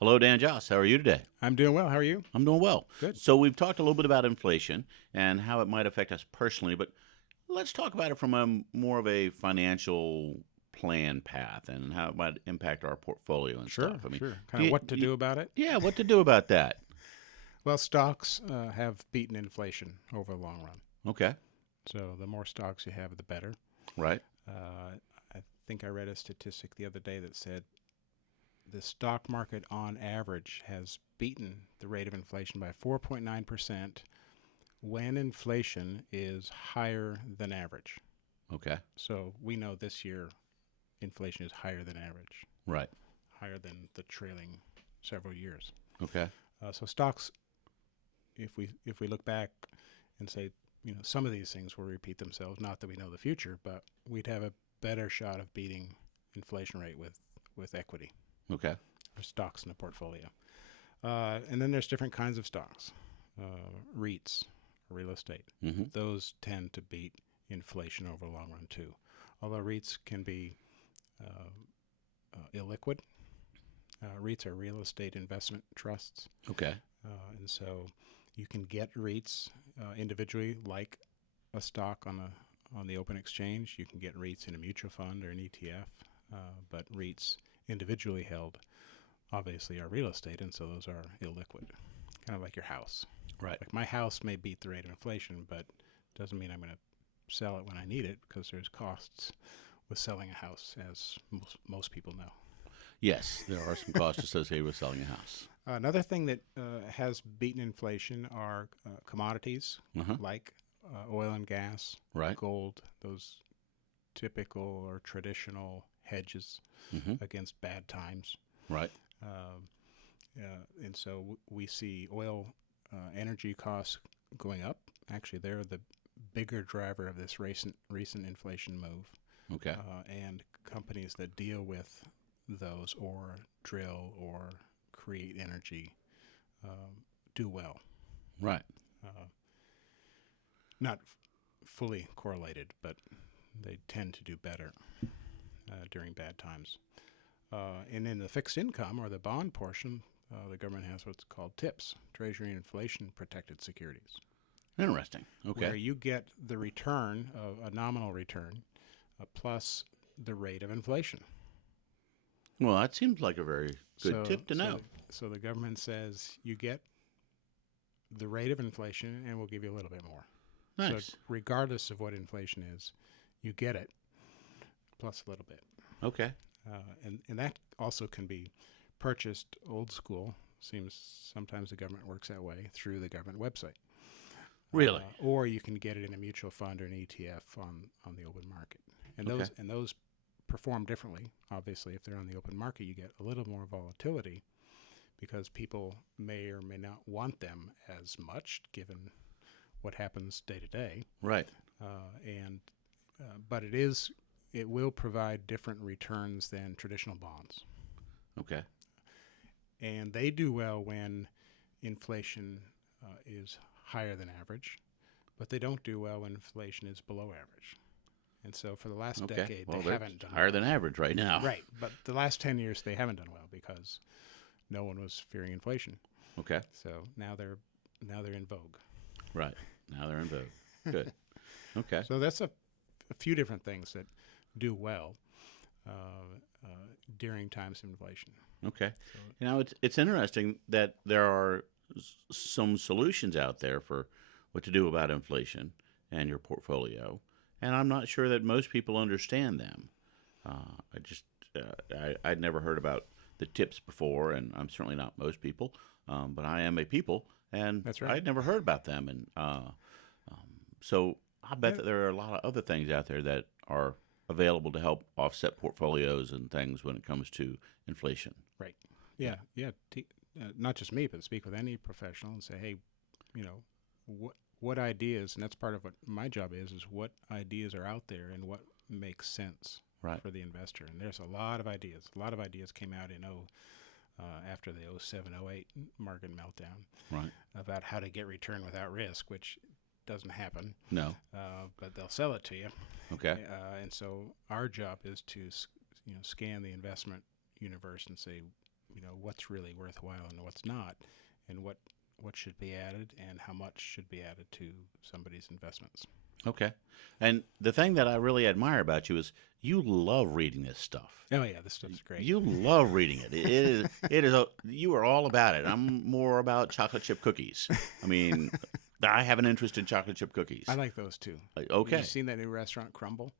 Hello, Dan Joss. How are you today? I'm doing well. How are you? I'm doing well. Good. So, we've talked a little bit about inflation and how it might affect us personally, but let's talk about it from a more of a financial plan path and how it might impact our portfolio and Sure, stuff. I mean, sure. do Kind of you, what to do about it? yeah, what to do about that? Well, stocks have beaten inflation over the long run. Okay, So the more stocks you have, the better. right. I think I read a statistic the other day that said the stock market on average has beaten the rate of inflation by 4.9% when inflation is higher than average. Okay, So we know this year inflation is higher than average, right. higher than the trailing several years. Okay, So stocks, if we look back and say, some of these things will repeat themselves. Not that we know the future, but we'd have a better shot of beating inflation rate with equity okay, or stocks in a portfolio. And then there's different kinds of stocks, REITs, real estate. mm-hmm. Those tend to beat inflation over the long run too. Although REITs can be illiquid. REITs are real estate investment trusts. Okay, And so you can get REITs individually, like a stock on the open exchange. You can get REITs in a mutual fund or an ETF, but REITs individually held obviously are real estate, and so those are illiquid, kind of like your house. right. Like my house may beat the rate of inflation, but doesn't mean I'm going to sell it when I need it because there's costs with selling a house, as most people know. Yes, there are some costs associated with selling a house. Another thing that has beaten inflation are commodities Uh-huh. like oil and gas, Right. gold, those typical or traditional hedges Mm-hmm. against bad times. Right. Um, and so we see oil energy costs going up. Actually, they're the bigger driver of this recent inflation move. Okay. And companies that deal with those or drill or create energy do well. Right. Uh, not fully correlated, but they tend to do better during bad times. And in the fixed income or the bond portion, the government has what's called TIPS, Treasury and Inflation Protected Securities, Interesting. where Okay. you get the return of a nominal return plus the rate of inflation. Well, that seems like a very good So, tip to so, know. the, so the government says you get the rate of inflation, and we'll give you a little bit more. So, Nice. regardless of what inflation is, you get it plus a little bit. Okay. And that also can be purchased old school. Seems sometimes the government works that way through the government website. Really? Or you can get it in a mutual fund or an ETF on the open market. And Okay. those perform differently. Obviously, if they're on the open market, you get a little more volatility because people may or may not want them as much given what happens day to day. Right. And but it will provide different returns than traditional bonds, Okay. and they do well when inflation is higher than average, but they don't do well when inflation is below average. And so for the last Okay. decade, Well, they they're haven't done higher well. than average right now. Right, but the last 10 years they haven't done well because no one was fearing inflation. Okay. So now they're in vogue. Right. Now they're in vogue. Good. Okay. So that's a few different things that do well uh, during times of inflation. Okay. So, It's interesting that there are some solutions out there for what to do about inflation and your portfolio, and I'm not sure that most people understand them. I just I'd never heard about the tips before, and I'm certainly not most people, but I am a people, and That's right. I'd never heard about them, and so I bet Yeah. that there are a lot of other things out there that are available to help offset portfolios and things when it comes to inflation. Right. Yeah. Yeah. Not just me, but speak with any professional and say, hey, what ideas, and that's part of what my job is what ideas are out there and what makes sense Right. for the investor. And there's a lot of ideas. A lot of ideas came out in after the '07, '08 market meltdown Right. about how to get return without risk, which doesn't happen, No. but they'll sell it to you. Okay. And so our job is to scan the investment universe and say, what's really worthwhile and what's not, and what should be added and how much should be added to somebody's investments. Okay. And the thing that I really admire about you is you love reading this stuff. Oh yeah, this stuff's great. You love reading it. You are all about it. I'm more about chocolate chip cookies. I mean, I have an interest in chocolate chip cookies. I like those too. Okay. Have you seen that new restaurant, Crumble?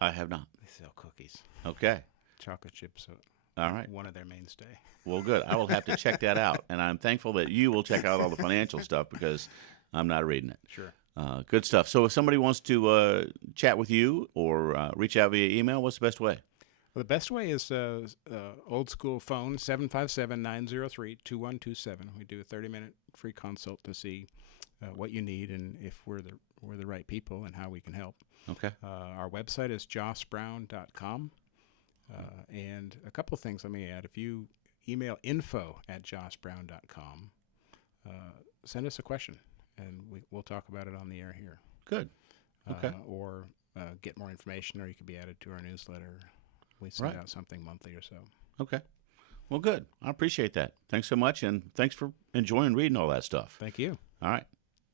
I have not. They sell cookies. Okay. Chocolate chips. All right. One of their mainstay. Well, good. I will have to check that out. And I'm thankful that you will check out all the financial stuff because I'm not reading it. Sure. Good stuff. So if somebody wants to chat with you or reach out via email, what's the best way? Well, the best way is old school phone, 757-903-2127. We do a 30-minute free consult to see what you need and if we're the right people and how we can help. Okay. Our website is jossbrown.com. And a couple things let me add. If you email info@jossbrown.com, send us a question, and we'll talk about it on the air here. Good. Okay. Or get more information, or you could be added to our newsletter. We send out something monthly or so. Okay. Well, good. I appreciate that. Thanks so much, and thanks for enjoying reading all that stuff. Thank you. All right.